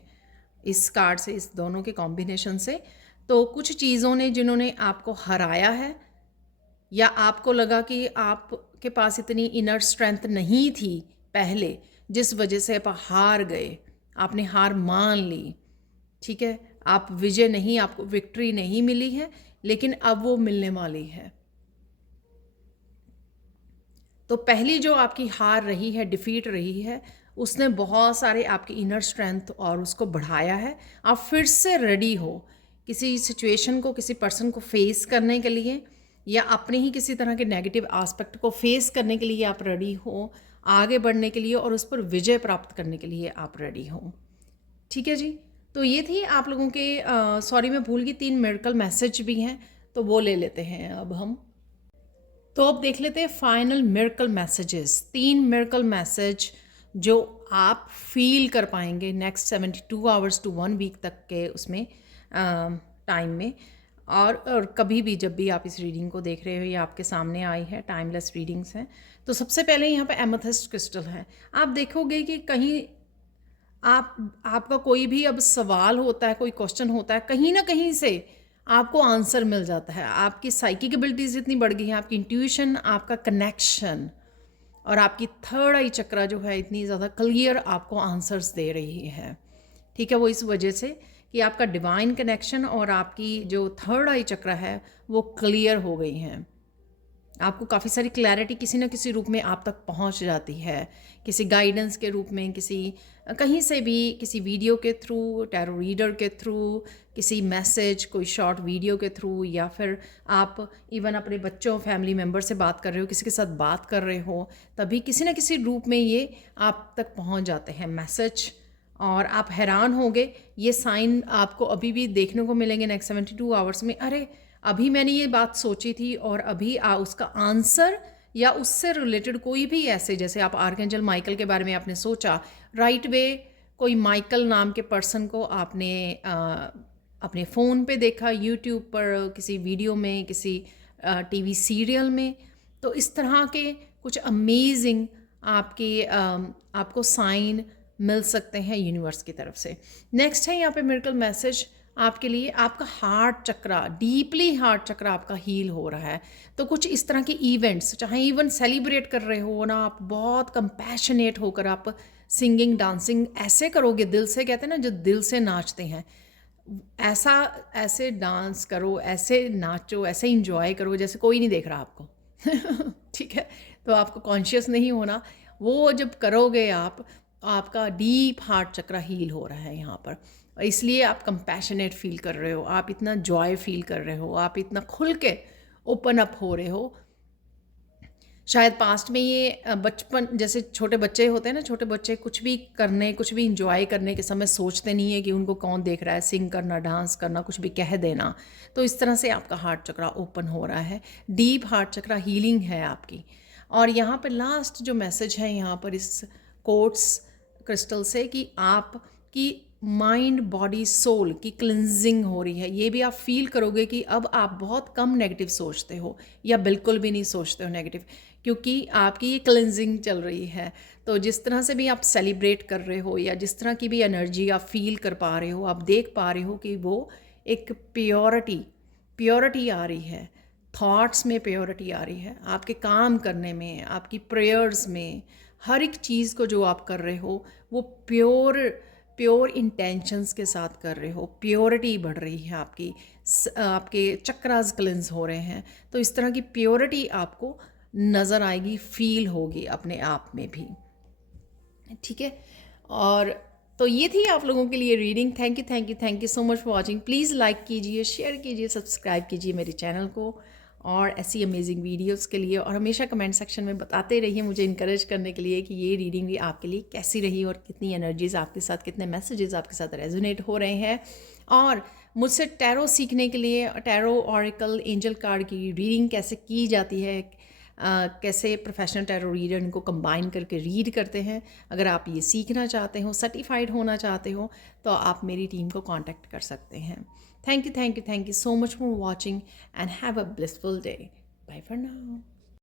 इस कार्ड से, इस दोनों के कॉम्बिनेशन से। तो कुछ चीज़ों ने जिन्होंने आपको हराया है, या आपको लगा कि आपके पास इतनी इनर स्ट्रेंथ नहीं थी पहले, जिस वजह से आप हार गए, आपने हार मान ली, ठीक है, आप विजय नहीं, आपको विक्ट्री नहीं मिली है, लेकिन अब वो मिलने वाली है। तो पहली जो आपकी हार रही है, डिफीट रही है, उसने बहुत सारे आपकी इनर स्ट्रेंथ और उसको बढ़ाया है। आप फिर से रेडी हो किसी सिचुएशन को, किसी पर्सन को फेस करने के लिए, या अपने ही किसी तरह के नेगेटिव एस्पेक्ट को फेस करने के लिए आप रेडी हो, आगे बढ़ने के लिए और उस पर विजय प्राप्त करने के लिए आप रेडी हो, ठीक है जी। तो ये थी आप लोगों के सॉरी मैं भूल गई, 3 मिरेकल मैसेज भी हैं, तो वो ले लेते हैं अब हम। तो अब देख लेते हैं final miracle messages, 3 miracle message जो आप फील कर पाएंगे नेक्स्ट 72 आवर्स टू 1 वीक तक के उसमें टाइम में, और कभी भी जब भी आप इस रीडिंग को देख रहे हो, ये आपके सामने आई है, टाइमलेस रीडिंग्स हैं। तो सबसे पहले यहाँ पे एमेथिस्ट क्रिस्टल है। आप देखोगे कि कहीं आपका कोई भी अब सवाल होता है, कोई क्वेश्चन होता है, कहीं ना कहीं से आपको आंसर मिल जाता है। आपकी साइकिक एबिलिटीज़ इतनी बढ़ गई हैं, आपकी इंट्यूशन, आपका कनेक्शन और आपकी थर्ड आई चक्रा जो है इतनी ज़्यादा क्लियर आपको आंसर्स दे रही है, ठीक है। वो इस वजह से कि आपका डिवाइन कनेक्शन और आपकी जो थर्ड आई चक्रा है वो क्लियर हो गई हैं, आपको काफ़ी सारी क्लैरिटी किसी न किसी रूप में आप तक पहुंच जाती है, किसी गाइडेंस के रूप में, किसी कहीं से भी, किसी वीडियो के थ्रू, टैरो रीडर के थ्रू, किसी मैसेज, कोई शॉर्ट वीडियो के थ्रू, या फिर आप इवन अपने बच्चों, फैमिली मेम्बर से बात कर रहे हो, किसी के साथ बात कर रहे हो, तभी किसी न किसी रूप में ये आप तक पहुंच जाते हैं मैसेज। और आप हैरान होंगे, ये साइन आपको अभी भी देखने को मिलेंगे नेक्स्ट 72 आवर्स में। अरे अभी मैंने ये बात सोची थी और अभी उसका आंसर या उससे रिलेटेड कोई भी ऐसे, जैसे आप आर्कएंजल माइकल के बारे में आपने सोचा, राइट वे कोई माइकल नाम के पर्सन को आपने अपने फ़ोन पे देखा, यूट्यूब पर, किसी वीडियो में, किसी टीवी सीरियल में। तो इस तरह के कुछ अमेजिंग आपको साइन मिल सकते हैं यूनिवर्स की तरफ से। नेक्स्ट है यहाँ पे मिरेकल मैसेज आपके लिए, आपका हार्ट चक्रा, डीपली हार्ट चक्रा आपका हील हो रहा है। तो कुछ इस तरह के इवेंट्स, चाहे इवन सेलिब्रेट कर रहे हो ना आप, बहुत कंपैशनेट होकर आप सिंगिंग डांसिंग ऐसे करोगे दिल से, कहते हैं ना जो दिल से नाचते हैं, ऐसे डांस करो, ऐसे नाचो, ऐसे इंजॉय करो जैसे कोई नहीं देख रहा आपको। ठीक है, तो आपको कॉन्शियस नहीं होना, वो जब करोगे आप, आपका डीप हार्ट चक्रा हील हो रहा है यहाँ पर, इसलिए आप कंपैशनेट फील कर रहे हो, आप इतना जॉय फील कर रहे हो, आप इतना खुल के ओपन अप हो रहे हो। शायद पास्ट में ये बचपन, जैसे छोटे बच्चे होते हैं ना, छोटे बच्चे कुछ भी करने, कुछ भी इंजॉय करने के समय सोचते नहीं है कि उनको कौन देख रहा है, सिंग करना, डांस करना, कुछ भी कह देना। तो इस तरह से आपका हार्ट चक्रा ओपन हो रहा है, डीप हार्ट चक्रा हीलिंग है आपकी। और यहाँ पर लास्ट जो मैसेज है यहाँ पर इस कोट्स क्रिस्टल से, कि आपकी माइंड, बॉडी, सोल की क्लिनजिंग हो रही है। ये भी आप फील करोगे कि अब आप बहुत कम नेगेटिव सोचते हो या बिल्कुल भी नहीं सोचते हो नेगेटिव, क्योंकि आपकी ये क्लिनजिंग चल रही है। तो जिस तरह से भी आप सेलिब्रेट कर रहे हो या जिस तरह की भी एनर्जी आप फील कर पा रहे हो, आप देख पा रहे हो कि वो एक प्योरिटी आ रही है, थॉट्स में प्योरिटी आ रही है, आपके काम करने में, आपकी प्रेयर्स में, हर एक चीज़ को जो आप कर रहे हो वो प्योर इंटेंशंस के साथ कर रहे हो, प्योरिटी बढ़ रही है आपकी, आपके चक्रास क्लिंस हो रहे हैं। तो इस तरह की प्योरिटी आपको नज़र आएगी, फील होगी अपने आप में भी। ठीक है, और तो ये थी आप लोगों के लिए reading. Thank you so much for watching. Please like कीजिए, शेयर कीजिए, सब्सक्राइब कीजिए मेरे चैनल को, और ऐसी अमेजिंग वीडियोस के लिए। और हमेशा कमेंट सेक्शन में बताते रहिए मुझे इनकरेज करने के लिए कि ये रीडिंग भी आपके लिए कैसी रही और कितनी एनर्जीज़ आपके साथ, कितने मैसेजेस आपके साथ रेजोनेट हो रहे हैं। और मुझसे टैरो सीखने के लिए, टैरो ऑरेकल एंजल कार्ड की रीडिंग कैसे की जाती है, कैसे प्रोफेशनल टैरो रीडर इनको कंबाइन करके रीड करते हैं, अगर आप ये सीखना चाहते हो, सर्टिफाइड होना चाहते हो, तो आप मेरी टीम को कांटेक्ट कर सकते हैं। Thank you so much for watching and have a blissful day. Bye for now.